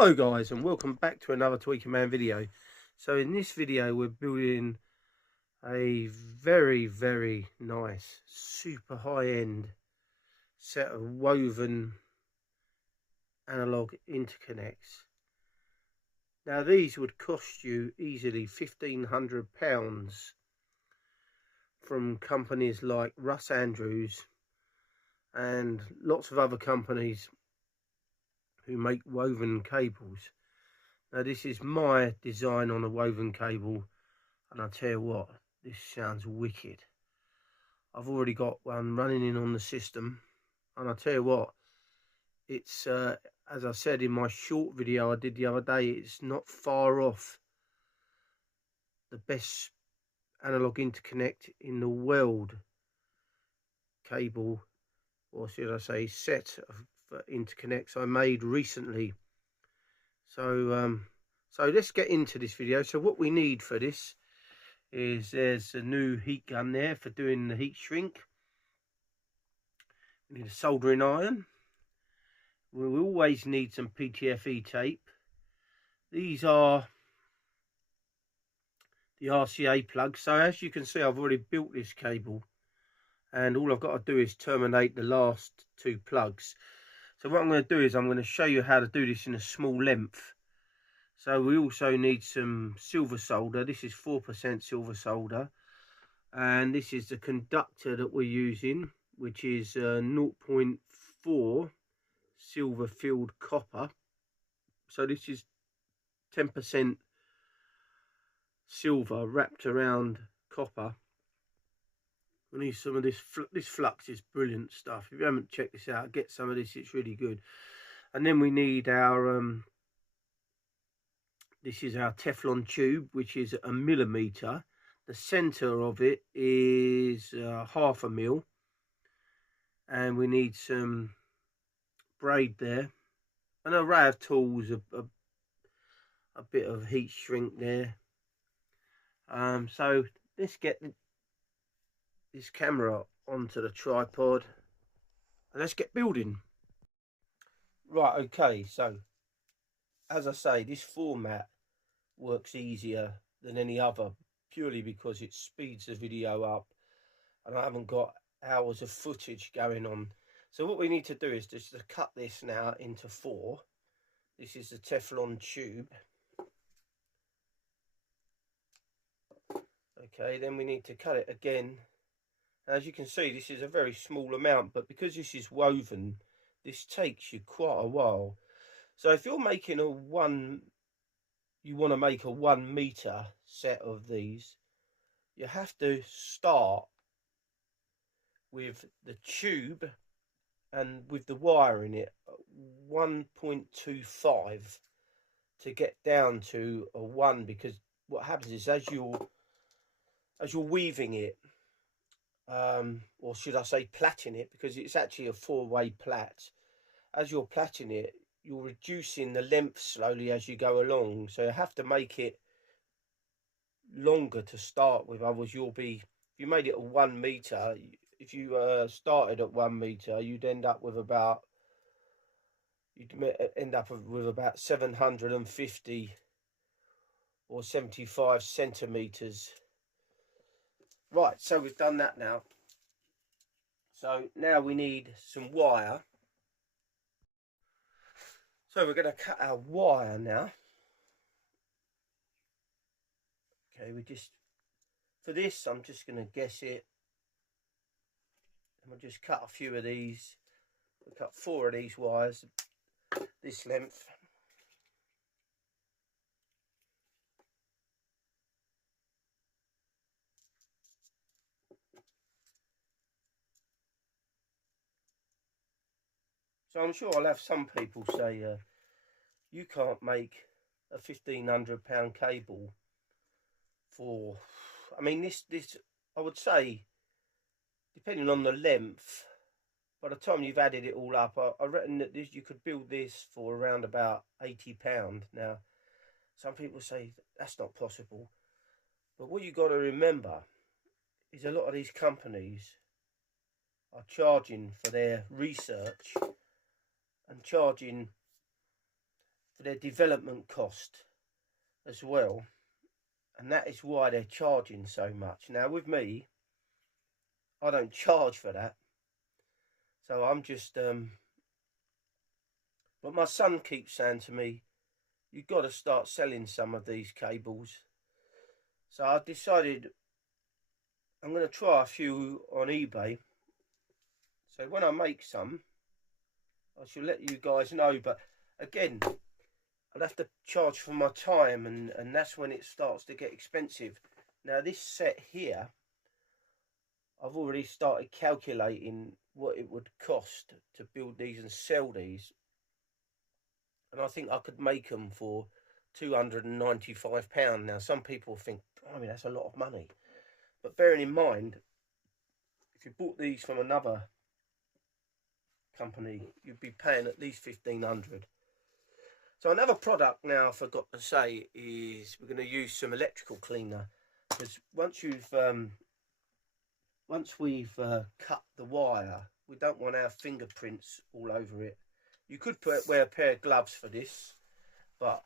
Hello guys, and welcome back to another Tweaker Man video. So in this video we're building a very nice, super high-end set of woven analog interconnects. Now these would cost you easily £1,500 from companies like Russ Andrews and lots of other companies who make woven cables. Now this is my design on a woven cable, and I tell you what, this sounds wicked. I've already got one running in on the system, and I tell you what, it's as I said in my short video I did the other day, it's not far off the best analog interconnect in the world cable, or should I say set of interconnects I made recently. So let's get into this video. So what we need for this is there's a new heat gun there for doing the heat shrink. We need a soldering iron. We always need some PTFE tape. These are the RCA plugs. So as you can see, I've already built this cable, and all I've got to do is terminate the last two plugs. So what I'm going to do is I'm going to show you how to do this in a small length. So we also need some silver solder. This is 4% silver solder, and this is the conductor that we're using, which is 0.4 silver filled copper. So this is 10% silver wrapped around copper. We need some of this. This flux is brilliant stuff. If you haven't checked this out, get some of this. It's really good. And then we need our this is our Teflon tube, which is 1 millimeter. The center of it is 0.5 mil, and we need some braid there, an array of tools, a bit of heat shrink there. So let's get this camera onto the tripod and let's get building. Right, okay, so as I say, this format works easier than any other, purely because it speeds the video up and I haven't got hours of footage going on. So what we need to do is just to cut this now into 4. This is the Teflon tube. Okay, then we need to cut it again. As you can see, this is a very small amount, but because this is woven, this takes you quite a while. So if you're making you want to make a 1 meter set of these, you have to start with the tube and with the wire in it 1.25 to get down to a 1, because what happens is as you're weaving it, or should I say plaiting it, because it's actually a 4-way plait, as you're plaiting it, you're reducing the length slowly as you go along. So you have to make it longer to start with, otherwise you'll be, if you made it a 1 meter, if you started at 1 meter, you'd end up with about 750 or 75 centimeters. Right, so we've done that now. So now we need some wire. So we're going to cut our wire now. Okay, for this, I'm just going to guess it. And we'll just cut a few of these. We'll cut 4 of these wires, this length. So I'm sure I'll have some people say, you can't make a £1,500 cable for, I mean, this I would say, depending on the length, by the time you've added it all up, I reckon that you could build this for around about £80. Now, some people say that's not possible, but what you got to remember is a lot of these companies are charging for their research and charging for their development cost as well, and that is why they're charging so much. Now with me, I don't charge for that, so I'm just but my son keeps saying to me, you've got to start selling some of these cables. So I decided I'm going to try a few on eBay. So when I make some, I shall let you guys know. But again, I'll have to charge for my time, and that's when it starts to get expensive. Now this set here, I've already started calculating what it would cost to build these and sell these. And I think I could make them for £295. Now some people think, I mean, that's a lot of money. But bearing in mind, if you bought these from another company, you'd be paying at least £1,500. So another product now I forgot to say is we're going to use some electrical cleaner, because once we've cut the wire, we don't want our fingerprints all over it. You could wear a pair of gloves for this, but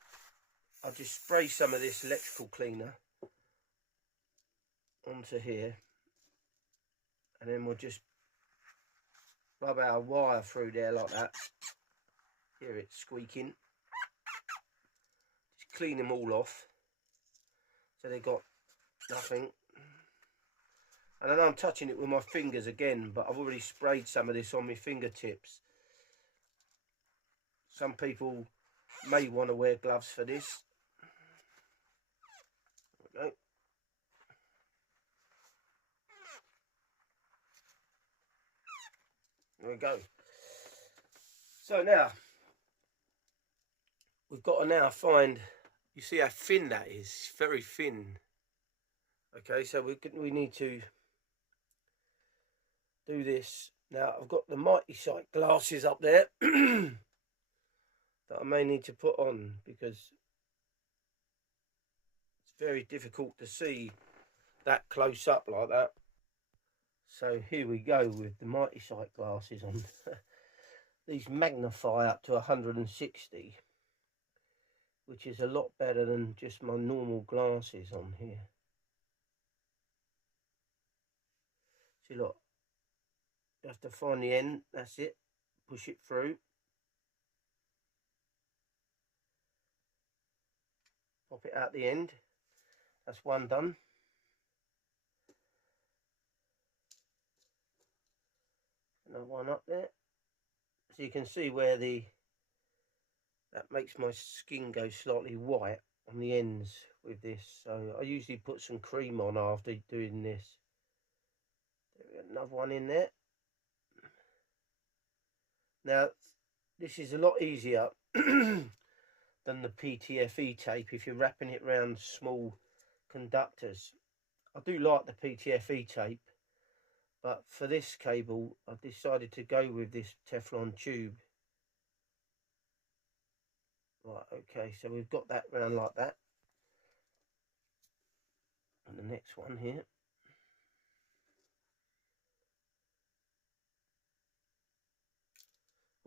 I'll just spray some of this electrical cleaner onto here, and then we'll just rub our wire through there like that. Hear it squeaking. Just clean them all off so they got nothing. And I know I'm touching it with my fingers again, but I've already sprayed some of this on my fingertips. Some people may want to wear gloves for this. There we go. There we go. So now we've got to now find, you see how thin that is, it's very thin. Okay, so we need to do this. Now I've got the Mighty Sight glasses up there that I may need to put on, because it's very difficult to see that close up like that. So here we go with the Mighty Sight glasses on. These magnify up to 160, which is a lot better than just my normal glasses on here. See, look, you have to find the end, that's it, push it through. Pop it out the end, that's one done. Another one up there. So you can see where that makes my skin go slightly white on the ends with this. So I usually put some cream on after doing this. Another one in there. Now this is a lot easier than the PTFE tape if you're wrapping it around small conductors. I do like the PTFE tape, but for this cable I've decided to go with this Teflon tube. Right, okay, so we've got that round like that. And the next one here.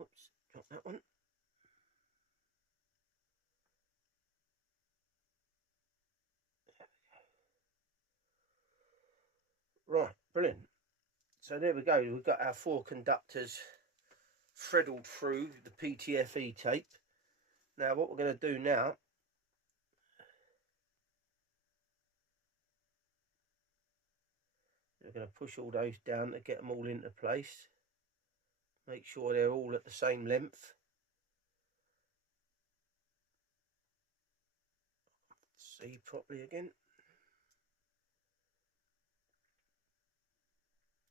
Oops, drop that one. Right, brilliant. So there we go, we've got our 4 conductors threaded through the PTFE tape. Now what we're going to do now, we're going to push all those down to get them all into place. Make sure they're all at the same length. See properly again.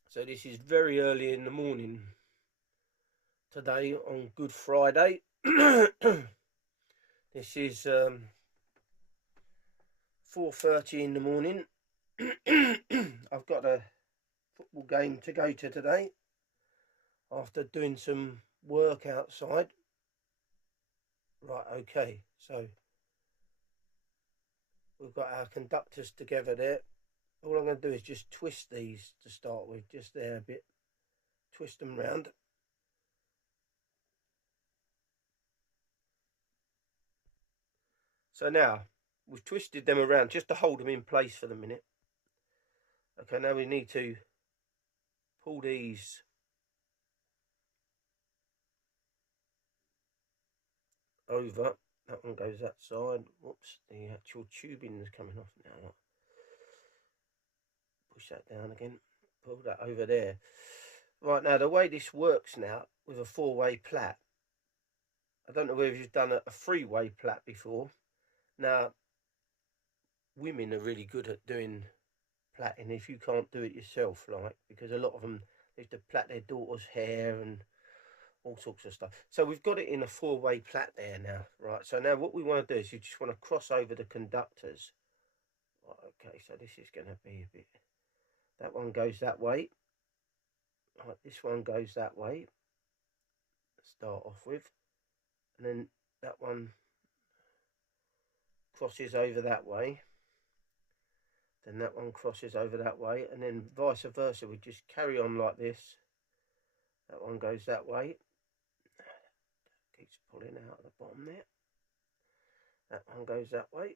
So this is very early in the morning today on Good Friday. This is 4:30 in the morning. I've got a football game to go to today after doing some work outside. Right, okay, so we've got our conductors together there. All I'm going to do is just twist these to start with, just there a bit, twist them round. So now we've twisted them around just to hold them in place for the minute. Okay, now we need to pull these over. That one goes that side. Whoops, the actual tubing is coming off now. Push that down again. Pull that over there. Right, now the way this works now with a 4-way plat, I don't know whether you've done a 3-way plat before. Now, women are really good at doing plaiting if you can't do it yourself, like, because a lot of them used to plait their daughter's hair and all sorts of stuff. So we've got it in a 4-way plat there now, right? So now what we want to do is you just want to cross over the conductors. Right, okay, so this is going to be a bit, that one goes that way. Right, this one goes that way. Start off with, and then that one crosses over that way, then that one crosses over that way, and then vice versa. We just carry on like this. That one goes that way, keeps pulling out of the bottom there. That one goes that way,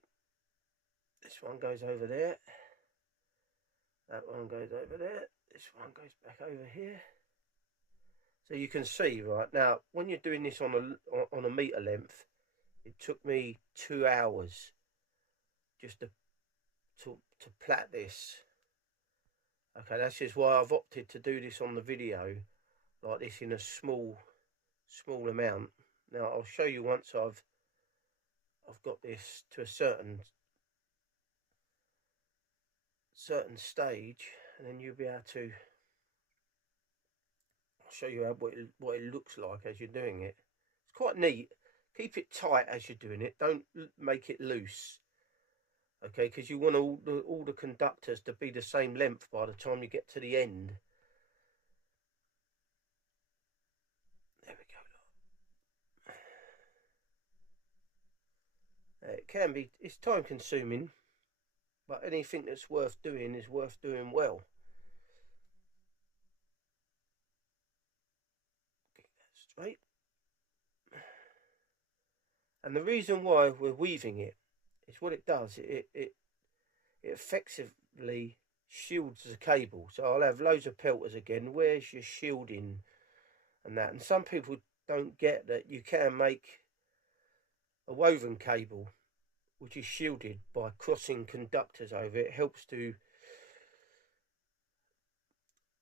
this one goes over there, that one goes over there, this one goes back over here. So you can see, right now, when you're doing this on a meter length, it took me 2 hours just to plait this. Okay, that's just why I've opted to do this on the video like this in a small amount. Now I'll show you once I've got this to a certain stage, and then you'll be able to, I'll show you what it looks like as you're doing it. It's quite neat. Keep it tight as you're doing it, don't make it loose. Okay, because you want all the conductors to be the same length by the time you get to the end. There we go. It can be, it's time consuming, but anything that's worth doing is worth doing well. Get that straight. And the reason why we're weaving it is what it does. It effectively shields the cable. So I'll have loads of pelters again. Where's your shielding and that? And some people don't get that you can make a woven cable which is shielded by crossing conductors over. It helps to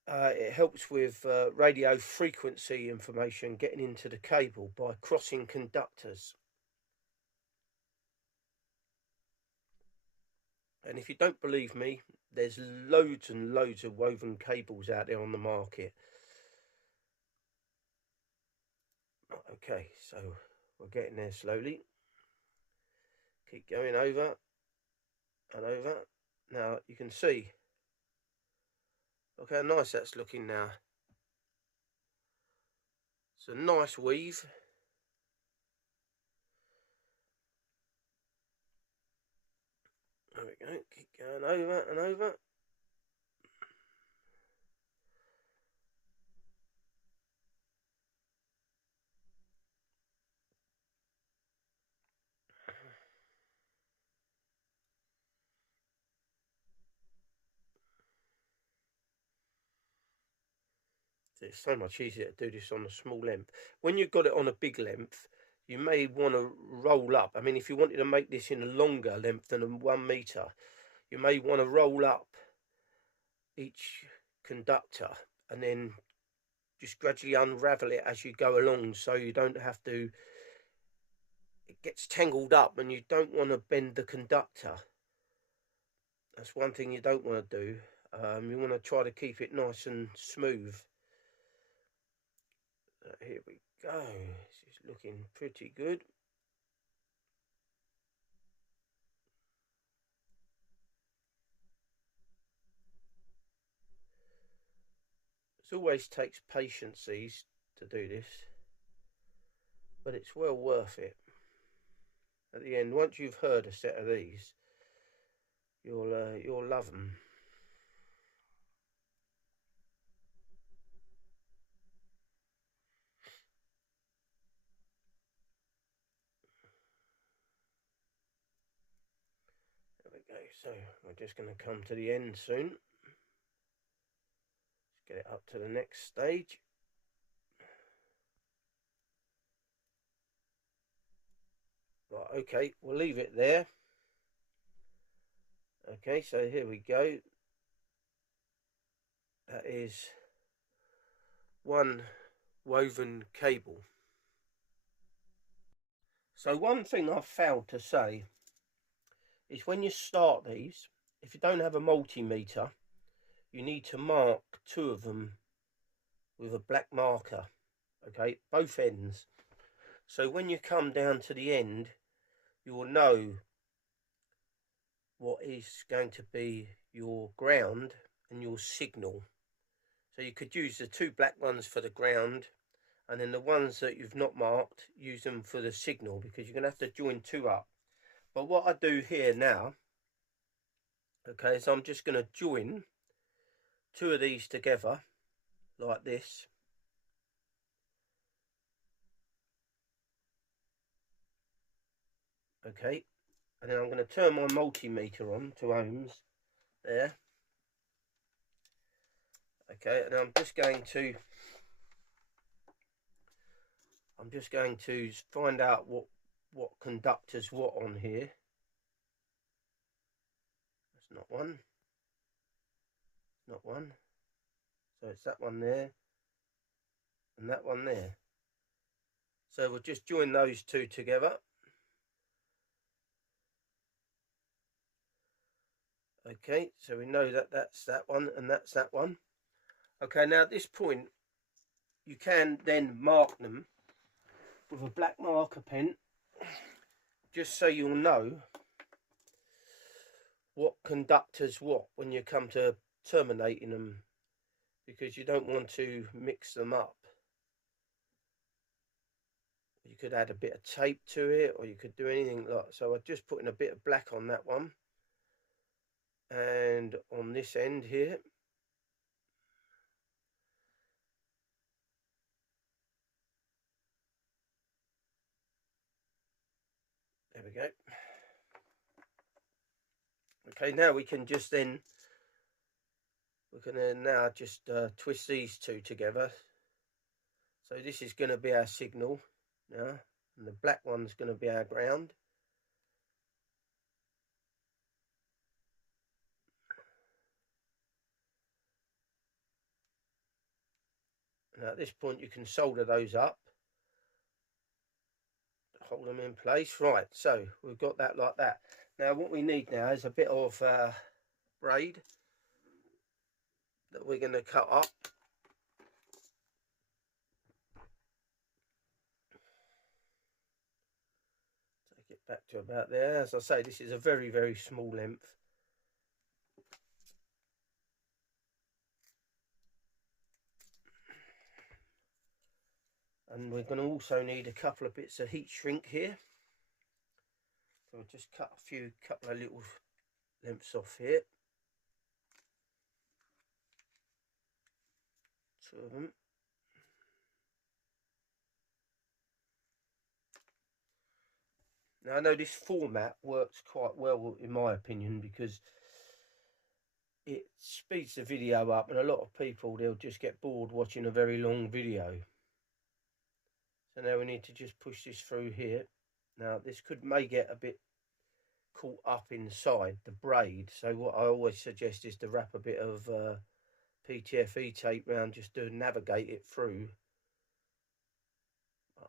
it helps with radio frequency information getting into the cable by crossing conductors. And if you don't believe me, there's loads and loads of woven cables out there on the market. Okay, so we're getting there slowly. Keep going over and over. Now you can see, look how nice that's looking now. It's a nice weave. There we go, keep going over and over. It's so much easier to do this on a small length. When you've got it on a big length, you may want to roll up. I mean, if you wanted to make this in a longer length than 1 meter, you may want to roll up each conductor and then just gradually unravel it as you go along, so you don't have to, it gets tangled up and you don't want to bend the conductor. That's one thing you don't want to do. You want to try to keep it nice and smooth. Here we go. This is looking pretty good. It always takes patience to do this, but it's well worth it. At the end, once you've heard a set of these, you'll love them. Okay, so we're just going to come to the end soon. Let's get it up to the next stage. Right, okay, we'll leave it there. Okay, so here we go. That is one woven cable. So one thing I've failed to say is when you start these, if you don't have a multimeter, you need to mark two of them with a black marker, okay, both ends. So when you come down to the end, you will know what is going to be your ground and your signal. So you could use the two black ones for the ground, and then the ones that you've not marked, use them for the signal, because you're going to have to join two up. But what I do here now, okay, is I'm just going to join two of these together like this. Okay, and then I'm going to turn my multimeter on to ohms there. Okay, and I'm just going to find out what conductors what on here. That's not one. Not one. So it's that one there and that one there. So we'll just join those two together. Okay, so we know that that's that one and that's that one. Okay, now at this point you can then mark them with a black marker pen, just so you'll know what conductors what when you come to terminating them, because you don't want to mix them up. You could add a bit of tape to it, or you could do anything like so. I'm just putting a bit of black on that one, and on this end here. There we go. Okay, now we can just then now just twist these two together. So this is going to be our signal now, and the black one's going to be our ground. Now at this point you can solder those up, hold them in place. Right, so we've got that like that. Now what we need now is a bit of braid that we're going to cut up. Take it back to about there. As I say, this is a very, very small length. And we're going to also need a couple of bits of heat shrink here. So I'll just cut a couple of little lengths off here. Two of them. Now I know this format works quite well in my opinion, because it speeds the video up, and a lot of people, they'll just get bored watching a very long video. So now we need to just push this through here. Now this may get a bit caught up inside the braid, so what I always suggest is to wrap a bit of PTFE tape around just to navigate it through.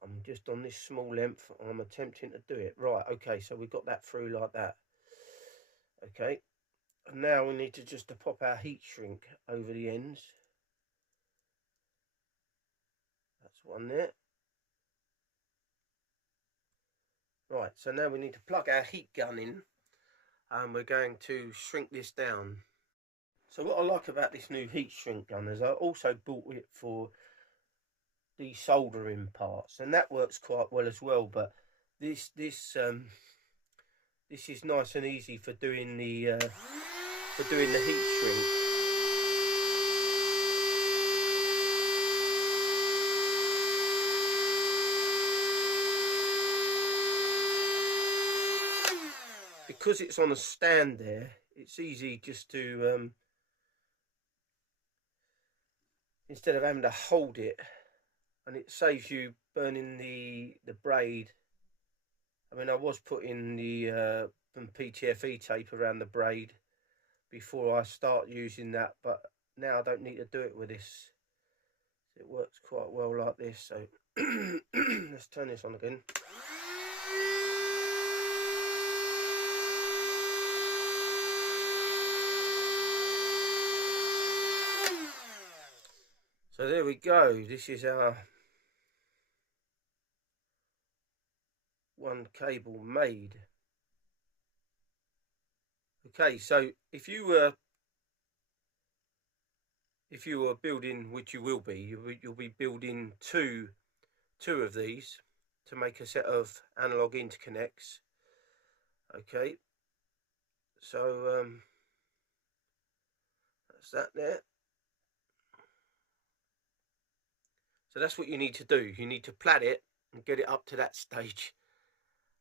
I'm just on this small length, I'm attempting to do it. Right, okay, so we've got that through like that. Okay, and now we need to just to pop our heat shrink over the ends. That's one there. Right, so now we need to plug our heat gun in, and we're going to shrink this down. So what I like about this new heat shrink gun is I also bought it for desoldering parts, and that works quite well as well. But this is nice and easy for doing the heat shrink. because it's on a stand there, it's easy just to instead of having to hold it, and it saves you burning the braid. I mean, I was putting the PTFE tape around the braid before I start using that, but now I don't need to do it with this. It works quite well like this. So let's turn this on again. So there we go. This is our one cable made. Okay, so if you were building, which you will be, you'll be building two of these to make a set of analog interconnects. Okay, so that's that there. So that's what you need to do. You need to plat it and get it up to that stage.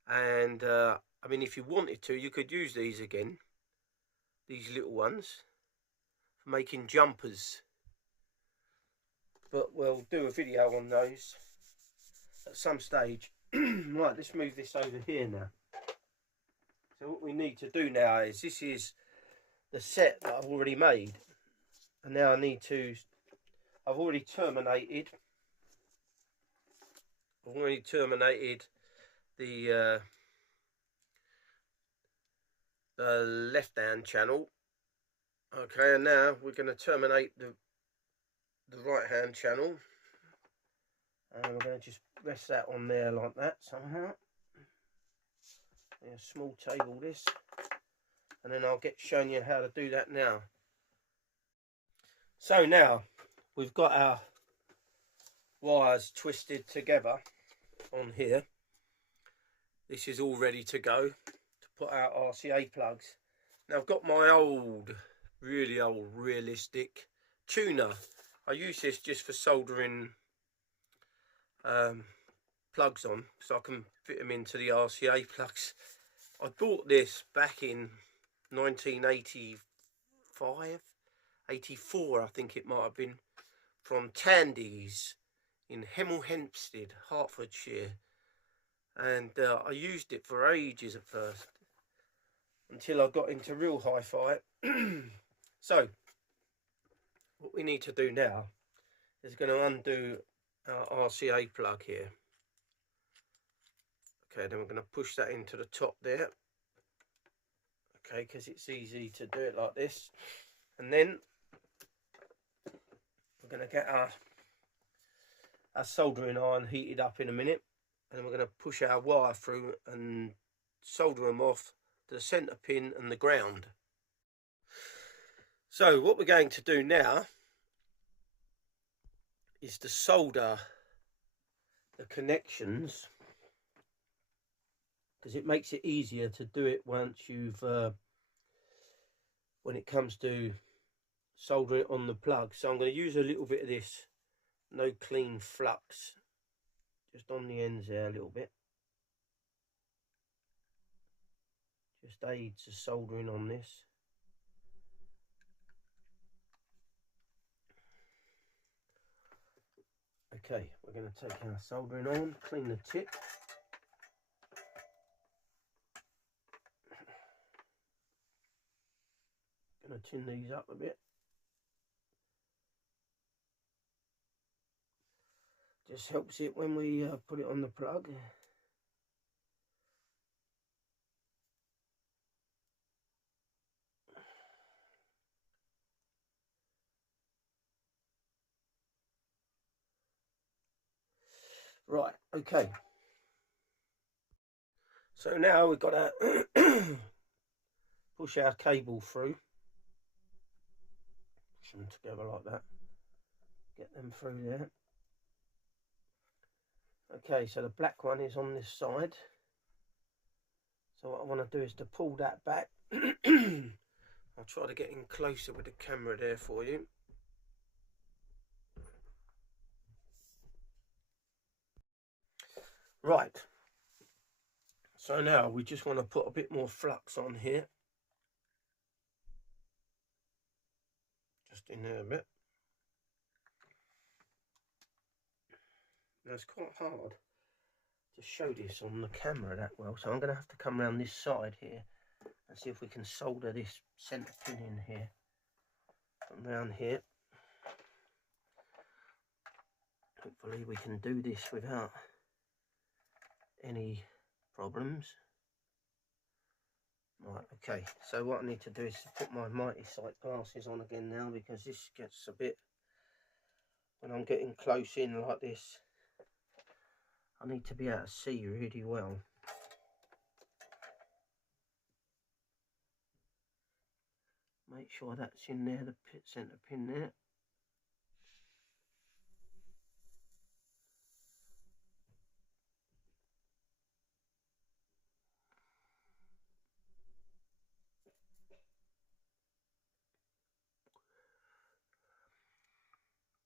And I mean, if you wanted to, you could use these again, these little ones, for making jumpers. But we'll do a video on those at some stage. Right, let's move this over here now. So what we need to do now is, this is the set that I've already made. And now I need to, I've already terminated the left hand channel. Okay, and now we're going to terminate the right hand channel, and we're going to just rest that on there like that somehow. A small table this, and then I'll get showing you how to do that now. So now we've got our wires twisted together on here. This is all ready to go to put our RCA plugs. Now I've got my old, really old realistic tuner. I use this just for soldering plugs on, so I can fit them into the RCA plugs. I bought this back in 1985, 84 I think it might have been, from Tandy's in Hemel Hempstead, Hertfordshire. And I used it for ages at first, until I got into real hi-fi. So what we need to do now is going to undo our RCA plug here. Okay, then we're going to push that into the top there. Okay, because it's easy to do it like this. And then we're going to get our soldering iron heated up in a minute. And we're going to push our wire through and solder them off to the centre pin and the ground. So what we're going to do now is to solder the connections, because it makes it easier to do it once you've when it comes to soldering it on the plug. So I'm going to use a little bit of this no clean flux just on the ends there a little bit. Just aids the soldering on this. Okay, we're going to take our soldering on, clean the tip. Going to tin these up a bit. Just helps it when we put it on the plug. Right, okay. So now we've got to push our cable through. Push them together like that. Get them through there. Okay, so the black one is on this side. So what I want to do is to pull that back. I'll try to get in closer with the camera there for you. Right. So now we just want to put a bit more flux on here. Just in there a bit. Now it's quite hard to show this on the camera that well, so I'm going to have to come around this side here and see if we can solder this centre pin in here. Come around here. Hopefully we can do this without any problems. Right, okay, so what I need to do is to put my mighty sight glasses on again now, because this gets a bit, when I'm getting close in like this, I need to be able to see really well. Make sure that's in there, the centre pin there.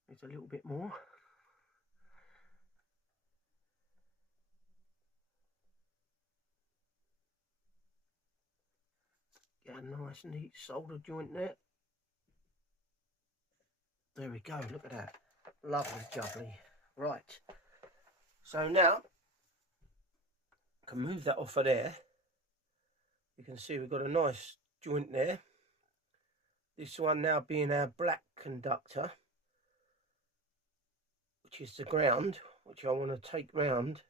Needs a little bit more. Get a nice neat solder joint there. There we go, look at that. Lovely jubbly. Right. So now, I can move that off of there. You can see we've got a nice joint there. This one now being our black conductor, which is the ground, which I want to take round.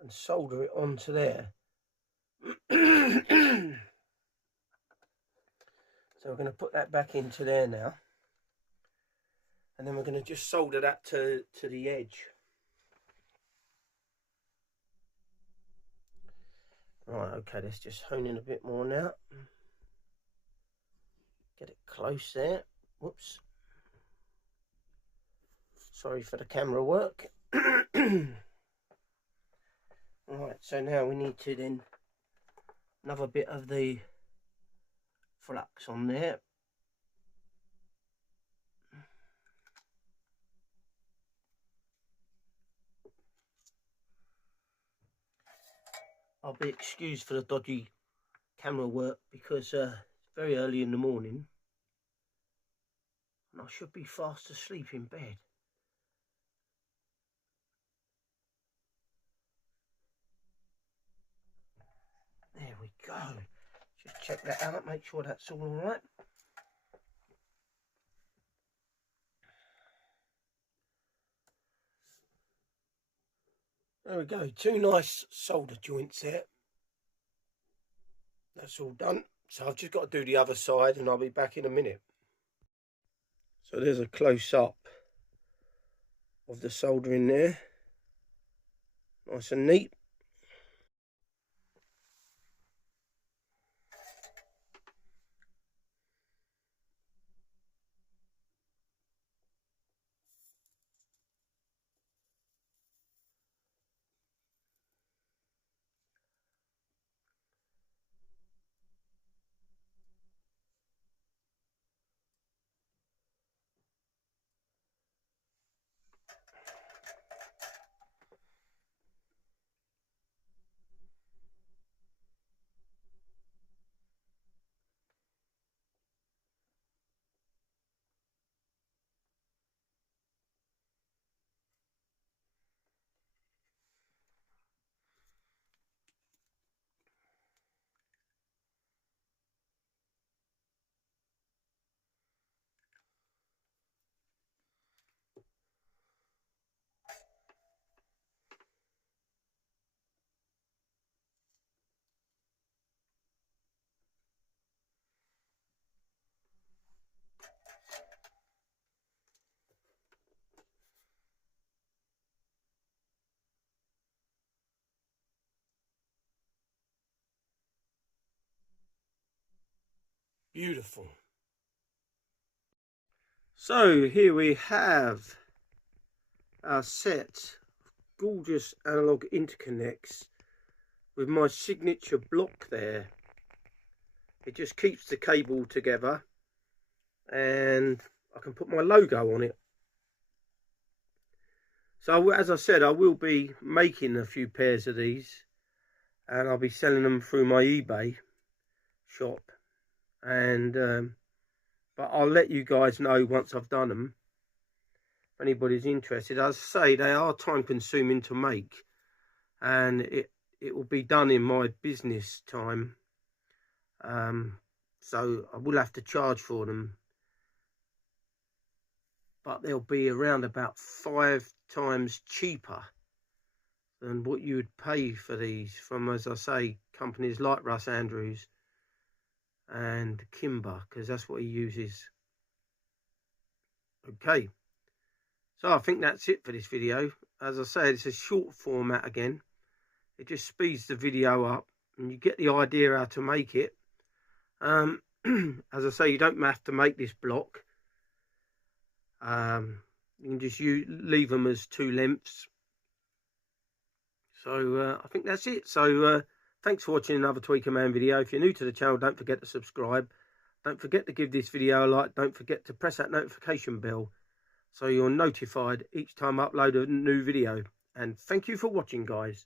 And solder it onto there. So we're going to put that back into there now. And then we're going to just solder that to the edge. Right, okay, let's just hone in a bit more now. Get it close there. Whoops. Sorry for the camera work. Right, so now we need to then another bit of the flux on there. I'll be excused for the dodgy camera work because it's very early in the morning and I should be fast asleep in bed. There we go. Just check that out, make sure that's all right. There we go, two nice solder joints there. That's all done. So I've just got to do the other side and I'll be back in a minute. So there's a close-up of the soldering there. Nice and neat. Beautiful. So here we have our set of gorgeous Analogue Interconnects with my signature block there. It just keeps the cable together and I can put my logo on it. So as I said, I will be making a few pairs of these, and I'll be selling them through my eBay shop. And but I'll let you guys know once I've done them, if anybody's interested. As I say, they are time consuming to make, and it will be done in my business time. So I will have to charge for them, but they'll be around about 5 times cheaper than what you would pay for these from, as I say, companies like Russ Andrews and Kimber, because that's what he uses. Okay, so I think that's it for this video. As I say, it's a short format again. It just speeds the video up and you get the idea how to make it. As I say, you don't have to make this block. You can just leave them as 2 lengths. So I think that's it. So thanks for watching another Tweaker Man video. If you're new to the channel, don't forget to subscribe. Don't forget to give this video a like. Don't forget to press that notification bell so you're notified each time I upload a new video. And thank you for watching, guys.